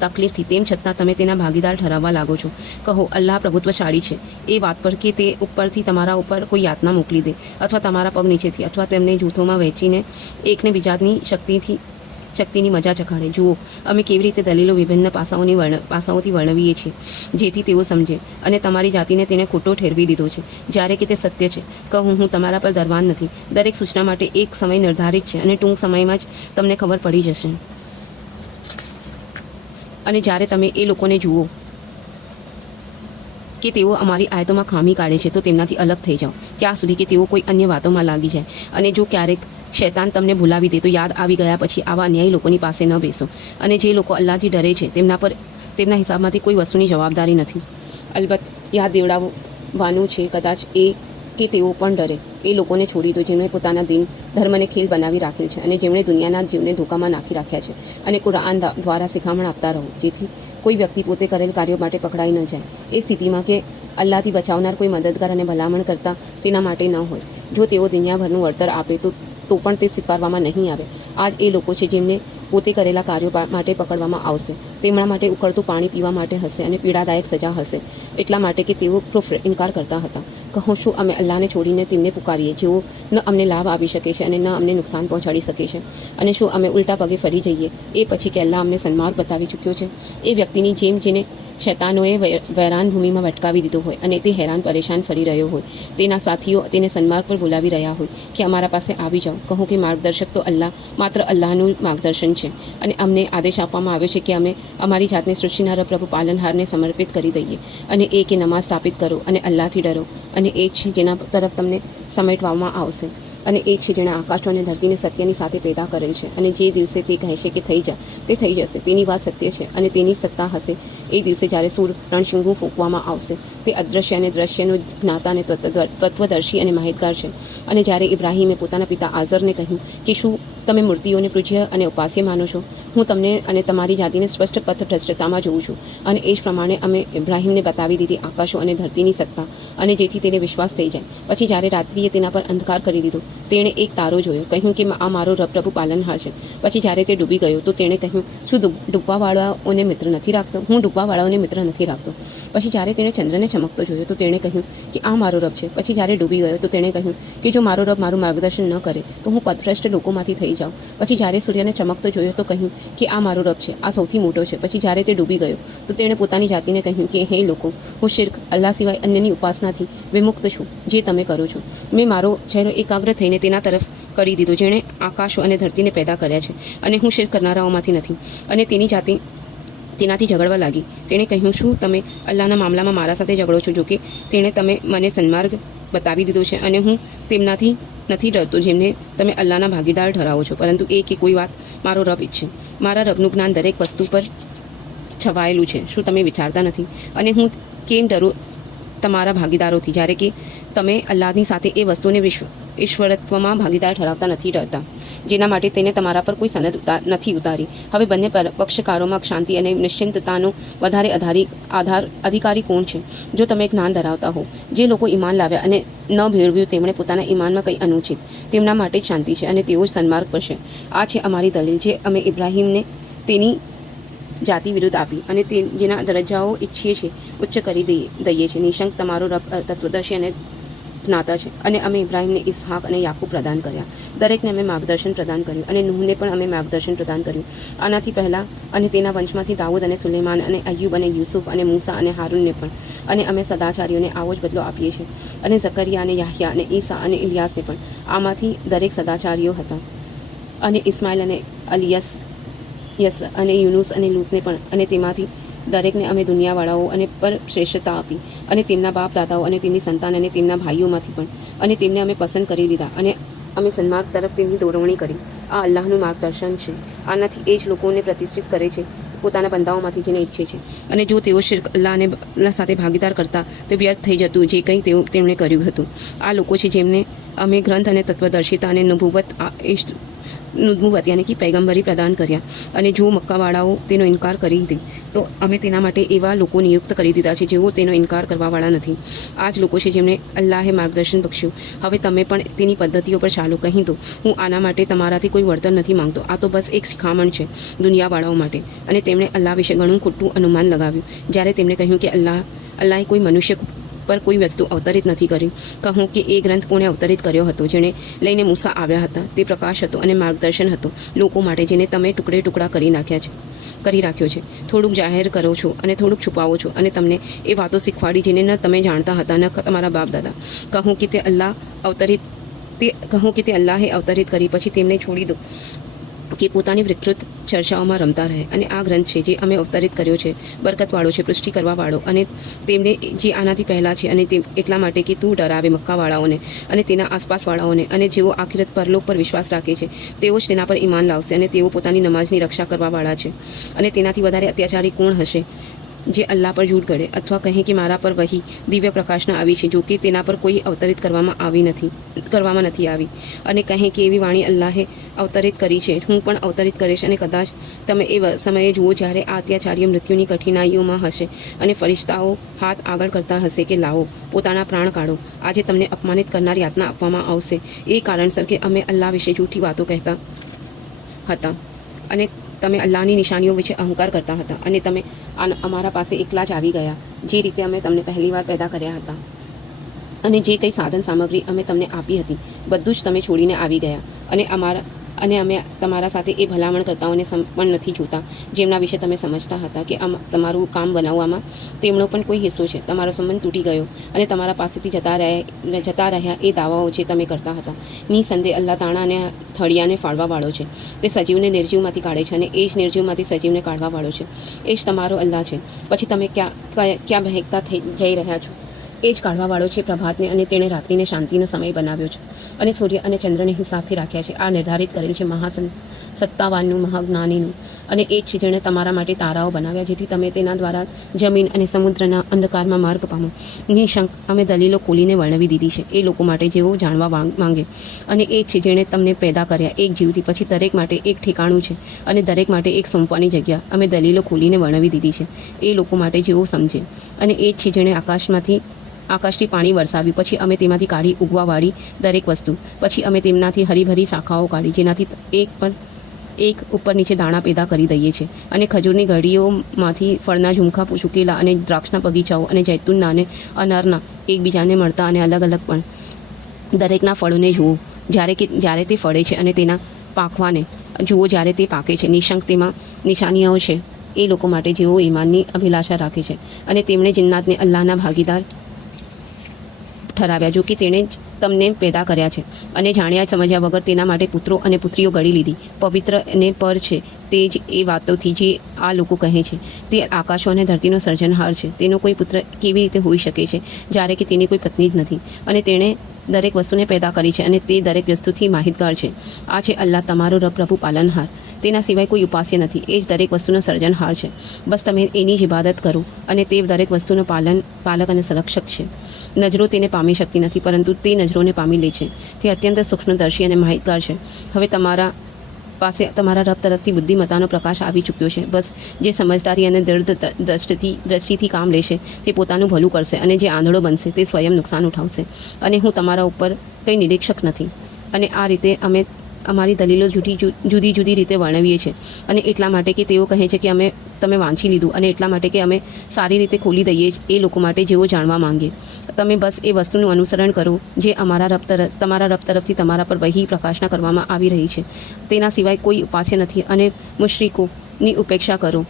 તકલીફથી. તેમ છતાં તમે તેના ભાગીદાર ઠરાવવા લાગો છો. કહો, અલ્લાહ પ્રભુત્વશાળી છે એ વાત પર કે તે ઉપરથી તમારા ઉપર કોઈ યાતના મોકલી દે, અથવા તમારા પગ નીચેથી, અથવા તેમને જૂથોમાં વહેંચીને એકને બીજાની શક્તિની મજા ચખાડે. જુઓ અમે કેવી રીતે દલીલો વિભિન્ન પાસાઓથી વર્ણવીએ છીએ જેથી તેઓ સમજે, અને તમારી જાતિને તેને ખોટો ઠેરવી દીધો છે જ્યારે કે તે સત્ય છે. કહું, હું તમારા પર દરવાન નથી. દરેક સૂચના માટે એક સમય નિર્ધારિત છે, અને ટૂંક સમયમાં જ તમને ખબર પડી જશે. અને જ્યારે તમે એ લોકોને જુઓ કે તેઓ અમારી આયતોમાં ખામી કાઢે છે તો તેમનાથી અલગ થઈ જાઓ, ત્યાં સુધી કે તેઓ કોઈ અન્ય વાતોમાં લાગી જાય. અને જો ક્યારેક શૈતાન તમને ભૂલાવી દે તો યાદ આવી ગયા પછી આવા અન્યાયી લોકોની પાસે ન બેસો. અને જે લોકો અલ્લાહથી ડરે છે તેમના હિસાબમાંથી કોઈ વસ્તુની જવાબદારી નથી. અલબત્ત યાદ દેવડાવવાનું છે કદાચ એ કે તેઓ પણ ડરે. એ લોકોને છોડી દો જેમણે પોતાના દિન ધર્મને ખેલ બનાવી રાખેલ છે અને જેમણે દુનિયાના જીવને ધોકામાં નાખી રાખ્યા છે. અને કુરાન દ્વારા શિખામણ આપતા રહો જેથી કોઈ વ્યક્તિ પોતે કરેલ કાર્યો માટે પકડાઈ ન જાય. એ સ્થિતિમાં કે અલ્લાહથી બચાવનાર કોઈ મદદગાર અને ભલામણ કરતા તેના માટે ન હોય. જો તેઓ દુનિયાભરનું વળતર આપે તો પણ તે સ્વીકારવામાં નહીં આવે. આ જ એ લોકો છે જેમને પોતે કરેલા કાર્યો માટે પકડવામાં આવશે. તેમના માટે ઉકળતું પાણી પીવા માટે હશે અને પીડાદાયક સજા હશે, એટલા માટે કે તેઓ કુફર ઇનકાર કરતા હતા. કહો શું અમે અલ્લાહને છોડીને તેમને પુકારીએ જેઓ ન અમને લાભ આપી શકે છે અને ન અમને નુકસાન પહોંચાડી શકે છે? અને શું અમે ઉલટા પગે ફરી જઈએ એ પછી કે અલ્લાહ અમને સન્માર્ગ બતાવી ચૂક્યો છે? એ વ્યક્તિની જેમ જેને શૈતાનોએ વૈરાન ભૂમિમાં ભટકાવી દીધો હોય અને તે હેરાન પરેશાન ફરી રહ્યો હોય, તેના સાથીઓ તેને સન્માર્ગ પર બોલાવી રહ્યા હોય કે અમારા પાસે આવી જાઓ. કહો કે માર્ગદર્શક તો અલ્લાહ, માત્ર અલ્લાહનું માર્ગદર્શન છે. અને અમને આદેશ આપવામાં આવ્યો છે કે અમે અમારી જાતને સૃષ્ટિના પ્રભુ પાલનહારને સમર્પિત કરી દઈએ અને એ કે નમાઝ સ્થાપિત કરો અને અલ્લાહથી ડરો. અને એ જ છે જેના તરફ તમને સમેટવામાં આવશે. અને એ છે જેણે આકાશો અને ધરતીને સત્યની સાથે પેદા કરેલ છે. અને જે દિવસે તે કહેશે કે થઈ જા, તે થઈ જશે. તેની વાત સત્ય છે અને તેની સત્તા હશે. એ દિવસે જ્યારે સૂર રણશીંગું ફૂંકવામાં આવશે, તે અદૃશ્ય અને દ્રશ્યનું જ્ઞાતા અને તત્વદર્શી અને માહિતગાર છે. અને જ્યારે ઇબ્રાહીમે પોતાના પિતા આઝરને કહ્યું કે શું તમે મૂર્તિઓને પૂજ્ય અને ઉપાસ્ય માનો છો? હું તમને અને તમારી જાતિને સ્પષ્ટ પથ ભ્રષ્ટતામાં જોઉં છું. અને એ જ પ્રમાણે અમે ઇબ્રાહીમને બતાવી દીધી આકાશો અને ધરતીની સત્તા, અને જેથી તેને વિશ્વાસ થઈ જાય. પછી જ્યારે રાત્રિએ તેના પર અંધકાર કરી દીધો, તેણે એક તારો જોયો, કહ્યું કે આ મારો પ્રભુ પાલનહાર છે. પછી જ્યારે તે ડૂબી ગયો તો તેણે કહ્યું, શું ડૂબવાવાળાઓને મિત્ર નથી રાખતો? હું ડૂબવાવાળાઓને મિત્ર નથી રાખતો. પછી જ્યારે તેણે ચંદ્રને ચમકતો જોયો તો તેણે કહ્યું કે આ મારો રબ છે. પછી જ્યારે ડૂબી ગયો તો તેણે કહ્યું કે જો મારો રબ મારું માર્ગદર્શન ન કરે તો હું પથભ્રષ્ટ લોકોમાંથી થઈ જાઉં. પછી જ્યારે સૂર્યને ચમકતો જોયો તો કહ્યું કે આ મારો રબ છે, આ સૌથી મોટો છે. પછી જ્યારે તે ડૂબી ગયો તો તેણે પોતાની જાતિને કહ્યું કે હે લોકો, હું શિર્ક, અલ્લાહ સિવાય અન્યની ઉપાસનાથી વિમુક્ત છું જે તમે કરો છો. મેં મારો ચહેરો એકાગ્ર થઈને તેના તરફ કરી દીધો જેણે આકાશો અને ધરતીને પેદા કર્યા છે, અને હું શિર્ક કરનારાઓમાંથી નથી. અને તેની જાતિ તેનાથી ઝઘડવા લાગી. તેણે કહ્યું, શું તમે અલ્લાહના મામલામાં મારા સાથે ઝઘડો છો? જો કે તેણે મને સન્માર્ગ બતાવી દીધો છે અને હું તેમનાથી નથી ડરતો જેમને તમે અલ્લાહના ભાગીદાર ઠરાવો છો. પરંતુ એ કે કોઈ વાત મારો રબ ઈચ્છે. મારા રબનું જ્ઞાન દરેક વસ્તુ પર છવાયેલું છે. શું તમે વિચારતા નથી? અને હું કેમ ડરું તમારા ભાગીદારોથી જ્યારે કે તમે અલ્લાહની સાથે એ વસ્તુને ઈશ્વરત્વમાં ભાગીદાર ઠરાવતા નથી ડરતા જેના માટે તેને તમારા પર કોઈ સનદ નથી ઉતારી. હવે બંને પક્ષકારોમાં શાંતિ અને નિશ્ચિંતતાનો વધારે અધિકારી કોણ છે? જો તમે જ્ઞાન ધરાવતા હો, જે લોકો ઈમાન લાવ્યા અને ન ભેળવ્યું તેમણે પોતાના ઈમાનમાં કંઈ અનુચિત, તેમના માટે જ શાંતિ છે અને તેઓ જ સન્માર્ગ પર છે. આ છે અમારી દલીલ જે અમે ઇબ્રાહીમને તેની જાતિ વિરુદ્ધ આપી અને તે જેના દરજ્જાઓ ઈચ્છીએ છીએ ઉચ્ચ કરી દઈએ છીએ. નિશંક તમારો રબ તત્વદર્શી અને જ્ઞાતા છે. અને અમે ઇબ્રાહીમને ઇસ્હાક અને યાકૂબ પ્રદાન કર્યા. દરેકને અમે માર્ગદર્શન પ્રદાન કર્યું અને નૂહને પણ અમે માર્ગદર્શન પ્રદાન કર્યું. આનાથી પહેલાં અને તેના વંશમાંથી દાઉદ અને સુલેમાન અને અય્યુબ અને યુસુફ અને મૂસા અને હારૂનને પણ. અને અમે સદાચારીઓને આવો જ બદલો આપીએ છીએ. અને ઝકરિયા અને યાહ્યા અને ઈસા અને ઇલિયાસને પણ. આમાંથી દરેક સદાચારીઓ હતા. અને ઇસ્માઇલ અને યસ અને યુનુસ અને લૂતને પણ. અને તેમાંથી દરેકને અમે દુનિયાવાળાઓ અને પર શ્રેષ્ઠતા આપી અને તેમના બાપ દાદાઓ અને તેમની સંતાન અને તેમના ભાઈઓમાંથી પણ. અને તેમને અમે પસંદ કરી લીધા અને અમે સન્માર્ગ તરફ તેમની દોરવણી કરી. આ અલ્લાહનું માર્ગદર્શન છે. આનાથી એ જ લોકોને પ્રતિષ્ઠિત કરે છે પોતાના બંદાઓમાંથી જેને ઈચ્છે છે. અને જો તેઓ શિર્ક અલ્લાહ સાથે ભાગીદાર કરતા તો વ્યર્થ થઈ જતું જે કંઈ તેમણે કર્યું હતું. આ લોકો છે જેમને અમે ગ્રંથ અને તત્વદર્શિતા અને નુબુવત યાની કે પૈગંબરી પ્રદાન કર્યા. અને જો મક્કાવાળાઓ તેનો ઇનકાર કરી દે તો અમે તેના માટે એવા લોકો નિયુક્ત કરી દીધા છે જેઓ તેનો ઇનકાર કરવાવાળા નથી. આ જ લોકો છે જેમને અલ્લાહે માર્ગદર્શન બખ્શ્યું. હવે તમે પણ તેની પદ્ધતિઓ પર ચાલો. કહી દો, હું આના માટે તમારાથી કોઈ વળતર નથી માંગતો. આ તો બસ એક શિખામણ છે દુનિયાવાળાઓ માટે. અને તેમણે અલ્લાહ વિશે ઘણું ખોટું અનુમાન લગાવ્યું જ્યારે તેમણે કહ્યું કે અલ્લાહે કોઈ મનુષ્ય પર કોઈ વસ્તુ અવતરિત નથી કરી. કહું કે એ ગ્રંથ કોણે અવતરિત કર્યો હતો જેણે લઈને મૂસા આવ્યા હતા. તે પ્રકાશ હતો અને માર્ગદર્શન હતો લોકો માટે જેને તમે ટુકડા કરી રાખ્યો છે. થોડુંક જાહેર કરો છો અને થોડુંક છુપાવો છો અને તમને એ વાતો શીખવાડી જેને ન તમે જાણતા હતા ન તમારા બાપ દાદા. કહું કે તે અલ્લાહે અવતરિત કરી પછી તેમને છોડી દો કે પોતાની વિકૃત ચર્ચાઓમાં રમતા રહે. અને આ ગ્રંથ છે જે અમે અવતરિત કર્યો છે, બરકતવાળો છે, પુષ્ટિ કરવાવાળો, અને તેમને જે આનાથી પહેલાં છે, અને તે એટલા માટે કે તું ડરાવે મક્કાવાળાઓને અને તેના આસપાસવાળાઓને, અને જેઓ આખિરત પરલોક પર વિશ્વાસ રાખે છે તેઓ જ તેના પર ઈમાન લાવશે, અને તેઓ પોતાની નમાઝની રક્ષા કરવાવાળા છે. અને તેનાથી વધારે અત્યાચારી કોણ હશે જે અલ્લાહ પર જૂઠ ગળે અથવા કહે કે મારા પર વહી દિવ્ય પ્રકાશના આવી છે, જો કે તેના પર કોઈ અવતરિત કરવામાં નથી આવી, અને કહે કે એવી વાણી અલ્લાહે અવતરિત કરી છે, હું પણ અવતરિત કરીશ. અને કદાચ તમે એ સમયે જુઓ જ્યારે આ અત્યાચારીઓ મૃત્યુની કઠિનાઈઓમાં હશે અને ફરિશ્તાઓ હાથ આગળ કરતા હશે કે લાવો પોતાના પ્રાણ કાઢો. આજે તમને અપમાનિત કરનાર યાતના આપવામાં આવશે એ કારણસર કે અમે અલ્લાહ વિશે જૂઠી વાતો કહેતા હતા, અને તમે અલ્લાહની નિશાનીઓ વિશે અહંકાર કરતા હતા, અને તમે અમારા પાસે એકલા જ આવી ગયા જે રીતે અમે તમને પહેલીવાર પેદા કર્યા હતા. અને જે કંઈ સાધન સામગ્રી અમે તમને આપી હતી બધું જ તમે છોડીને આવી ગયા. અને અમે તમારા સાથે એ ભલામણ કરતાઓને પણ નથી જોતા જેમના વિશે તમે સમજતા હતા કે તમારું કામ બનાવવામાં તેમનો પણ કોઈ હિસ્સો છે. તમારો સંબંધ તૂટી ગયો અને તમારા પાસેથી જતા રહ્યા એ દાવાઓ જે તમે કરતા હતા. નિસંદેહ અલ્લાહ તાણા અને થળિયાને ફાળવાવાળો છે. તે સજીવને નિર્જીવમાંથી કાઢે છે, અને એ જ નિર્જીવમાંથી સજીવને કાઢવાવાળો છે. એ જ તમારો અલ્લાહ છે. પછી તમે ક્યાં બહેકતા જઈ રહ્યા છો? એ જ કાઢવાવાળો છે પ્રભાતને, અને તેણે રાત્રિને શાંતિનો સમય બનાવ્યો છે, અને સૂર્ય અને ચંદ્રને હિસાબથી રાખ્યા છે. આ નિર્ધારિત કરેલ છે સત્તાવાનનું, મહાજ્ઞાનીનું. અને એ જ છે જેણે તમારા માટે તારાઓ બનાવ્યા જેથી તમે તેના દ્વારા જમીન અને સમુદ્રના અંધકારમાં માર્ગ પામો. નિશંક અમે દલીલો ખોલીને વર્ણવી દીધી છે એ લોકો માટે જેઓ જાણવા માંગે. અને એ જ છે જેણે તમને પેદા કર્યા એક જીવથી, પછી દરેક માટે એક ઠેકાણું છે અને દરેક માટે એક સોંપવાની જગ્યા અમે દલીલો ખોલીને વર્ણવી દીધી છે એ લોકો માટે જેઓ સમજે. અને એ જ છે જેણે આકાશથી પાણી વરસાવ્યું, પછી અમે તેમાંથી કાઢી ઉગવાવાળી દરેક વસ્તુ, પછી અમે તેમનાથી હરીભરી શાખાઓ કાઢી જેનાથી એક ઉપર નીચે દાણા પેદા કરી દઈએ છીએ. અને ખજૂરની ઘડીઓમાંથી ફળના ઝુમખા ચૂકેલા, અને દ્રાક્ષના બગીચાઓ, અને જૈતુનના અને અનારના એકબીજાને મળતા અને અલગ અલગ પણ. દરેકના ફળોને જુઓ જ્યારે તે ફળે છે, અને તેના પાકવાને જુઓ જ્યારે તે પાકે છે. નિશંક તેમાં નિશાનીઓ છે એ લોકો માટે જેઓ ઈમાનની અભિલાષા રાખે છે, અને તેમણે જિન્નાતને અલ્લાહના ભાગીદાર ઠરાવ્યા, જો કે તેણે જ તમને પેદા કર્યા છે, અને જાણ્યા સમજ્યા વગર તેના માટે પુત્રો અને પુત્રીઓ ઘડી લીધી. પવિત્ર અને પર છે તે જ એ વાતોથી જે આ લોકો કહે છે તે આકાશો અને ધરતીનો સર્જનહાર છે. તેનો કોઈ પુત્ર કેવી રીતે હોઈ શકે છે જ્યારે કે તેની કોઈ પત્ની જ નથી, અને તેણે દરેક વસ્તુને પેદા કરી છે, અને તે દરેક વસ્તુથી માહિતગાર છે. આ છે અલ્લાહ તમારો રબ, પ્રભુ પાલનહાર. તેના સિવાય કોઈ ઉપાસ્ય નથી. એ જ દરેક વસ્તુનો સર્જનહાર છે. બસ તમે એની જ ઇબાદત કરો, અને તે દરેક વસ્તુનો પાલક અને સંરક્ષક છે. નજરો તેને પામી શકતી નથી, પરંતુ તે નજરોને પામી લે છે. તે અત્યંત સૂક્ષ્મદર્શી અને માહિતગાર છે. હવે તમારા પાસે તમારા રબ તરફથી બુદ્ધિમત્તાનો પ્રકાશ આવી ચૂક્યો છે. બસ જે સમજદારી અને દ્રષ્ટિથી કામ લેશે તે પોતાનું ભલું કરશે, અને જે આંધળો બનશે તે સ્વયં નુકસાન ઉઠાવશે. અને હું તમારા ઉપર કંઈ નિરીક્ષક નથી. અને આ રીતે અમે અમારી દલીલો જુદી જુદી રીતે વર્ણવીએ છીએ, અને એટલા માટે કે તેઓ કહે છે કે તમે વાંચી લીધું, અને એટલા માટે કે અમે સારી રીતે ખોલી દઈએ એ લોકો માટે જેઓ જાણવા માંગે. તમે બસ એ વસ્તુનું અનુસરણ કરો જે તમારા રબ તરફથી તમારા પર વહી પ્રકાશના કરવામાં આવી રહી છે. તેના સિવાય કોઈ ઉપાસ્ય નથી, અને મુશ્રિકોની ઉપેક્ષા કરો.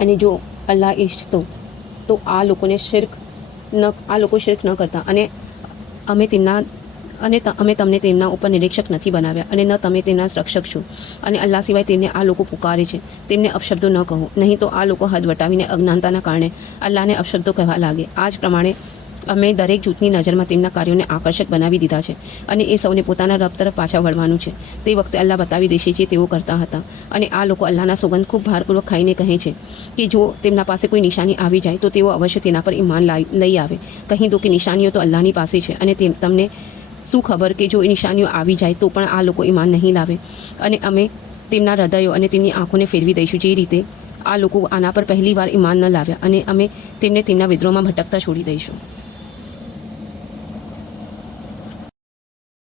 અને જો અલ્લાહ ઈચ્છતો તો આ લોકો શિર્ક ન કરતા, અને અમે તમને તેમના ઉપર નિરીક્ષક નથી બનાવ્યા, અને ન તમે તેમના રક્ષક છો. અને અલ્લાહ સિવાય તેમને આ લોકો પુકારે છે તેમને અપશબ્દો ન કહો, નહીં તો આ લોકો હદ વટાવીને અજ્ઞાનતાના કારણે અલ્લાહને અપશબ્દો કહેવા લાગે. આ જ પ્રમાણે અમે દરેક જૂથની નજરમાં તેમના કાર્યોને આકર્ષક બનાવી દીધા છે, અને એ સૌને પોતાના રબ તરફ પાછા વળવાનું છે. તે વખતે અલ્લાહ બતાવી દેશે જે તેઓ કરતા હતા. અને આ લોકો અલ્લાહના સોગંદ ખૂબ ભારપૂર્વક ખાઈને કહે છે કે જો તેમના પાસે કોઈ નિશાની આવી જાય તો તેઓ અવશ્ય તેના પર ઈમાન લઈ આવે. કહી દો કે નિશાનીઓ તો અલ્લાહની પાસે છે, અને તમને શું ખબર કે જો એ નિશાનીઓ આવી જાય તો પણ આ લોકો ઈમાન નહીં લાવે. અને અમે તેમના હૃદયો અને તેમની આંખોને ફેરવી દઈશું જે રીતે આ લોકો આના પર પહેલી વાર ઈમાન ન લાવ્યા, અને અમે તેમને તેમના વિદ્રોહમાં ભટકતા છોડી દઈશું.